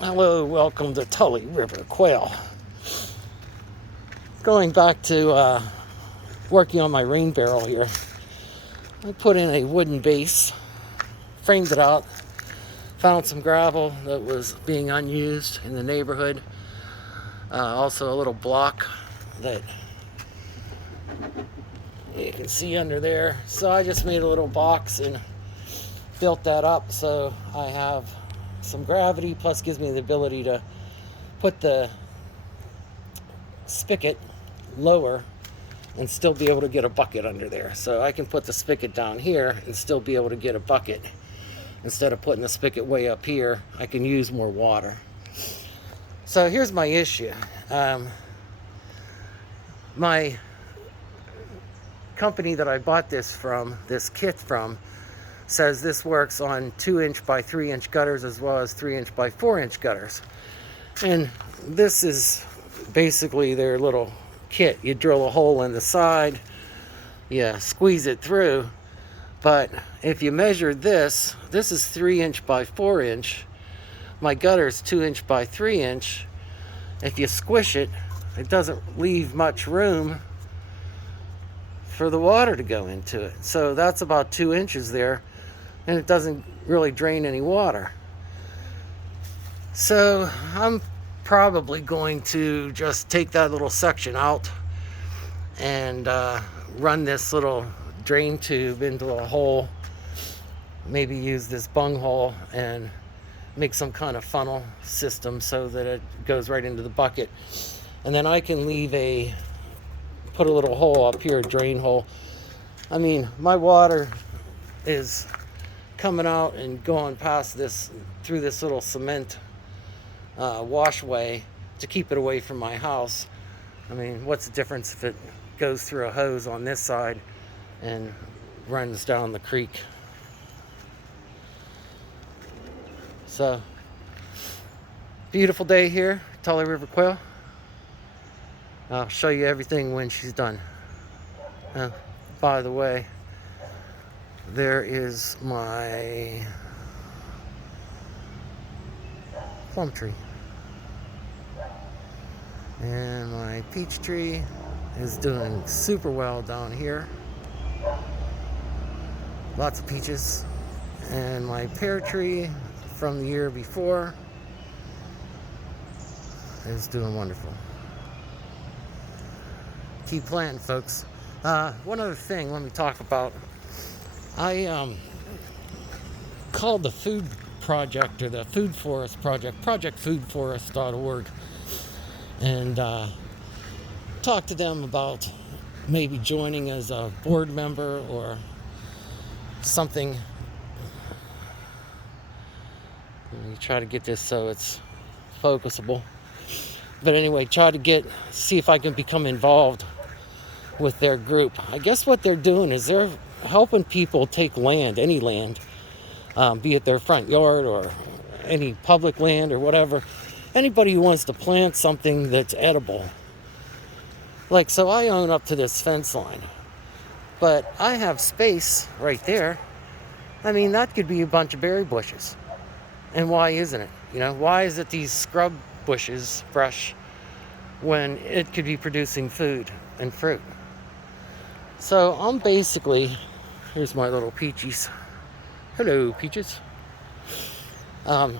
Hello, welcome to Tully River Quail. Going back to working on my rain barrel here. I put in a wooden base, framed it out, found some gravel that was being unused in the neighborhood. Also a little block that you can see under there. So I just made a little box and built that up so I have some gravity, plus gives me the ability to put the spigot lower and still be able to get a bucket under there. So I can put the spigot down here and still be able to get a bucket. Instead of putting the spigot way up here, I can use more water. So here's my issue. My company that I bought this kit from, says this works on 2-inch by 3-inch gutters as well as 3-inch by 4-inch gutters. And this is basically their little kit. You drill a hole in the side, you squeeze it through, but if you measure this is 3-inch by 4-inch. My gutter's 2-inch by 3-inch. If you squish it, it doesn't leave much room for the water to go into it. So that's about 2 inches there, and it doesn't really drain any water. So I'm probably going to just take that little section out and run this little drain tube into a hole, maybe use this bung hole and make some kind of funnel system so that it goes right into the bucket. And then I can put a little hole up here, a drain hole. I mean, my water is coming out and going past this, through this little cement washway to keep it away from my house. I mean, what's the difference if it goes through a hose on this side and runs down the creek? So, beautiful day here, Tully River Quail. I'll show you everything when she's done. By the way, there is my plum tree. And my peach tree is doing super well down here. Lots of peaches. And my pear tree from the year before is doing wonderful. Keep planting, folks. One other thing, let me talk about. I called the food project, or the food forest project, projectfoodforest.org, and talked to them about maybe joining as a board member or something. Let me try to get this so it's focusable. But anyway, see if I can become involved with their group. I guess what they're doing is they're helping people take land, any land, be it their front yard or any public land or whatever. Anybody who wants to plant something that's edible. Like, so I own up to this fence line, but I have space right there. I mean, that could be a bunch of berry bushes. And why isn't it? You know, why is it these scrub bushes, brush, when it could be producing food and fruit? So I'm basically, here's my little peaches. Hello, peaches. I'm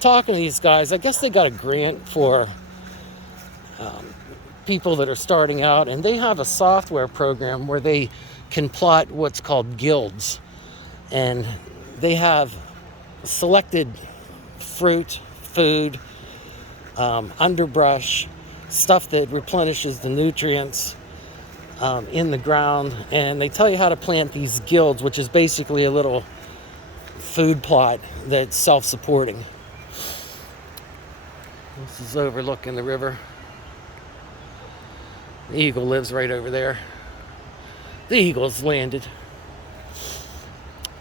talking to these guys. I guess they got a grant for people that are starting out, and they have a software program where they can plot what's called guilds. And they have selected fruit, food, underbrush, stuff that replenishes the nutrients in the ground, and they tell you how to plant these guilds, which is basically a little food plot that's self-supporting. This is overlooking the river. The eagle lives right over there. The eagle's landed.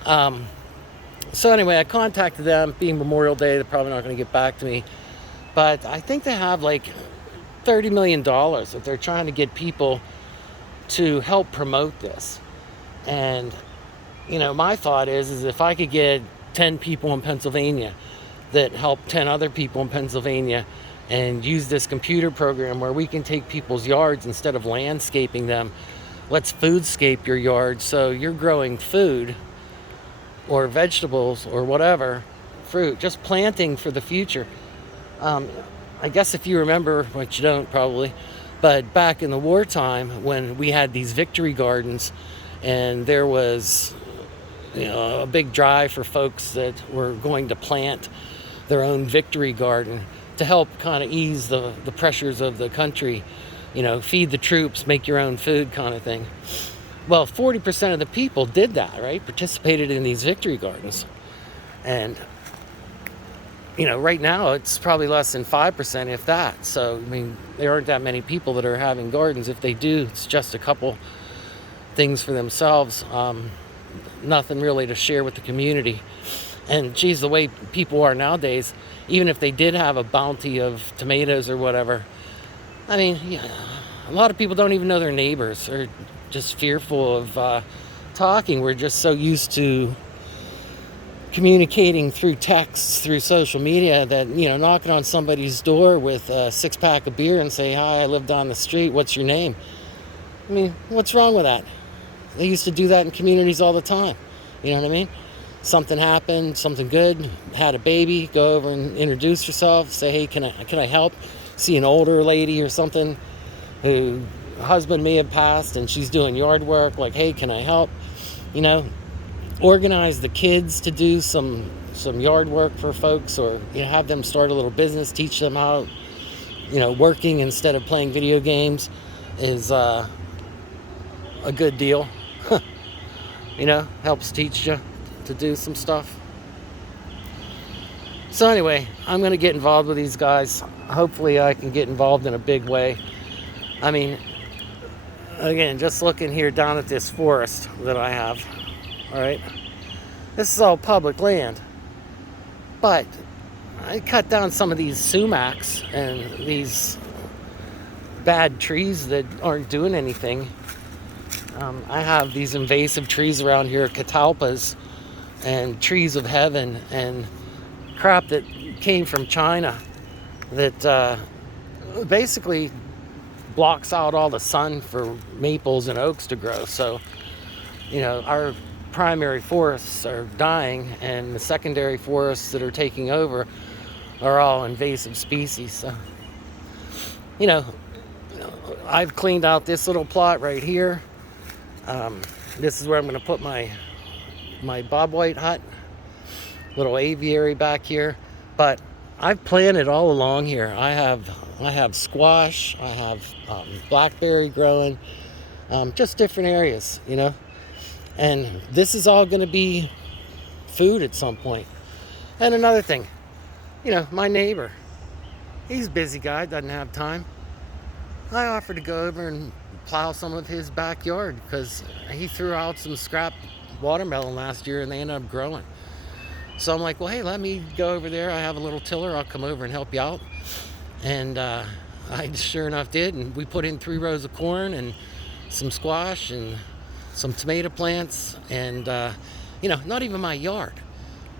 So anyway, I contacted them. Being Memorial Day, they're probably not going to get back to me, but I think they have like $30 million that they're trying to get people to help promote this. And, you know, my thought is if I could get 10 people in Pennsylvania that help 10 other people in Pennsylvania and use this computer program where we can take people's yards instead of landscaping them. Let's foodscape your yard, so you're growing food or vegetables or whatever, fruit, just planting for the future. I guess if you remember, which you don't probably, but back in the wartime when we had these victory gardens and there was a big drive for folks that were going to plant their own victory garden to help kind of ease the pressures of the country, feed the troops, make your own food kind of thing. Well, 40% of the people did that, right? Participated in these victory gardens. And, right now it's probably less than 5%, if that. So, I mean, there aren't that many people that are having gardens. If they do, it's just a couple things for themselves. Nothing really to share with the community. And geez, the way people are nowadays, even if they did have a bounty of tomatoes or whatever, I mean, a lot of people don't even know their neighbors, or just fearful of talking. We're just so used to communicating through texts, through social media, that knocking on somebody's door with a 6-pack of beer and say, "Hi, I live down the street, what's your name?" I mean, what's wrong with that? They used to do that in communities all the time. You know what I mean? Something happened, something good, had a baby, go over and introduce yourself, say, "Hey, can I help?" See an older lady or something who husband may have passed and she's doing yard work, like, "Hey, can I help?" Organize the kids to do some yard work for folks, or have them start a little business, teach them how working instead of playing video games is a good deal. Helps teach you to do some stuff. So anyway, I'm going to get involved with these guys. Hopefully I can get involved in a big way. I mean, again, just looking here down at this forest that I have, all right, this is all public land, but I cut down some of these sumacs and these bad trees that aren't doing anything. I have these invasive trees around here, catalpas and trees of heaven and crap that came from China that basically blocks out all the sun for maples and oaks to grow. So, our primary forests are dying, and the secondary forests that are taking over are all invasive species. So, I've cleaned out this little plot right here. This is where I'm going to put my bobwhite hut, little aviary back here. But I've planted all along here. I have squash, I have blackberry growing, just different areas, and this is all going to be food at some point. And another thing, my neighbor, he's a busy guy, doesn't have time. I offered to go over and plow some of his backyard because he threw out some scrap watermelon last year and they ended up growing. So I'm like, well, hey, let me go over there. I have a little tiller. I'll come over and help you out. And I sure enough did. And we put in 3 rows of corn and some squash and some tomato plants. And, not even my yard.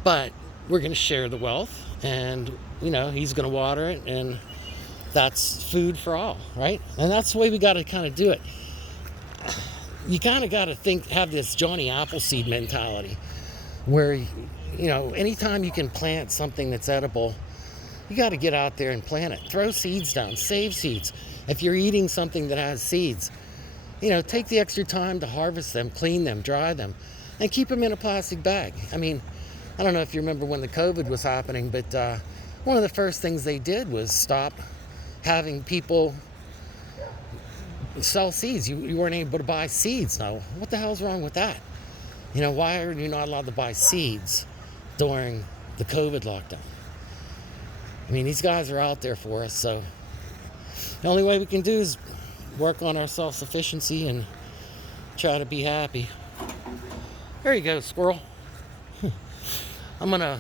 But we're going to share the wealth. And, he's going to water it. And that's food for all, right? And that's the way we got to kind of do it. You kind of got to have this Johnny Appleseed mentality where, anytime you can plant something that's edible, you got to get out there and plant it. Throw seeds down, save seeds. If you're eating something that has seeds, take the extra time to harvest them, clean them, dry them, and keep them in a plastic bag. I mean, I don't know if you remember when the COVID was happening, but one of the first things they did was stop having people sell seeds. You weren't able to buy seeds. Now, what the hell's wrong with that? Why are you not allowed to buy seeds during the COVID lockdown? I mean, these guys are out there for us, so the only way we can do is work on our self-sufficiency and try to be happy. There you go, squirrel. I'm gonna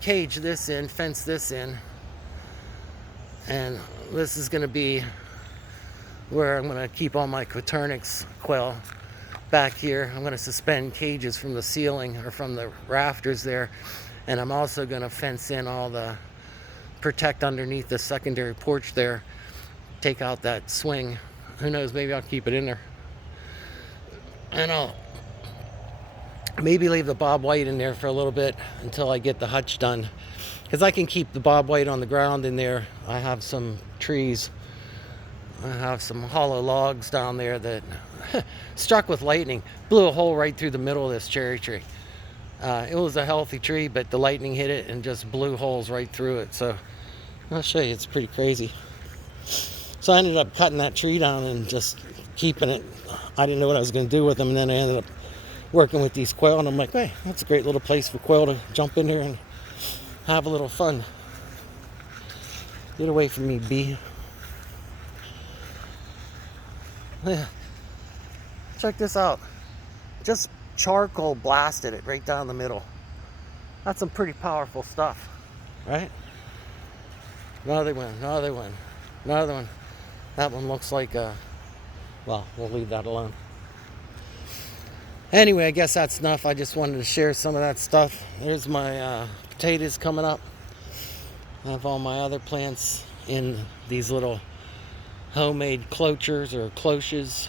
cage this in, fence this in, and this is gonna be where I'm gonna keep all my Quaternix quail back here. I'm gonna suspend cages from the ceiling or from the rafters there, And I'm also going to fence in all the, protect underneath the secondary porch there, take out that swing. Who knows, maybe I'll keep it in there. And I'll maybe leave the bob white in there for a little bit until I get the hutch done, because I can keep the bob white on the ground in there. I have some trees, I have some hollow logs down there that struck with lightning, blew a hole right through the middle of this cherry tree. It was a healthy tree, but the lightning hit it and just blew holes right through it. So I'll show you, it's pretty crazy. So I ended up cutting that tree down and just keeping it. I didn't know what I was going to do with them, and then I ended up working with these quail, and I'm like, hey, that's a great little place for quail to jump in here and have a little fun. Get away from me, bee. Yeah. Check this out. Just charcoal blasted it right down the middle. That's some pretty powerful stuff, right? Another one, another one, another one. That one looks like well, we'll leave that alone. Anyway, I guess that's enough. I just wanted to share some of that stuff. Here's my potatoes coming up. I have all my other plants in these little homemade clochers or cloches.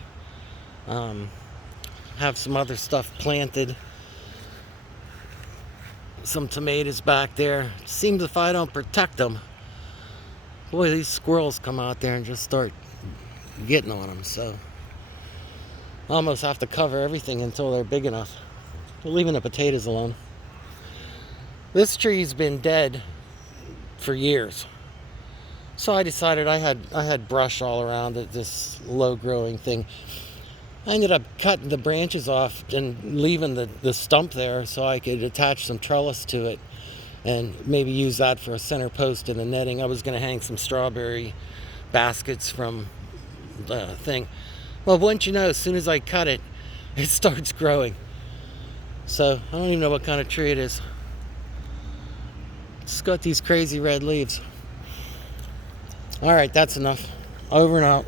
Have some other stuff planted. Some tomatoes back there. Seems if I don't protect them, boy, these squirrels come out there and just start getting on them. So I almost have to cover everything until they're big enough. We're leaving the potatoes alone. This tree's been dead for years. So I decided I had brush all around it, this low growing thing. I ended up cutting the branches off and leaving the stump there so I could attach some trellis to it and maybe use that for a center post in the netting. I was going to hang some strawberry baskets from the thing. Well, once you know, as soon as I cut it, it starts growing. So I don't even know what kind of tree it is. It's got these crazy red leaves. All right, that's enough. Over and out.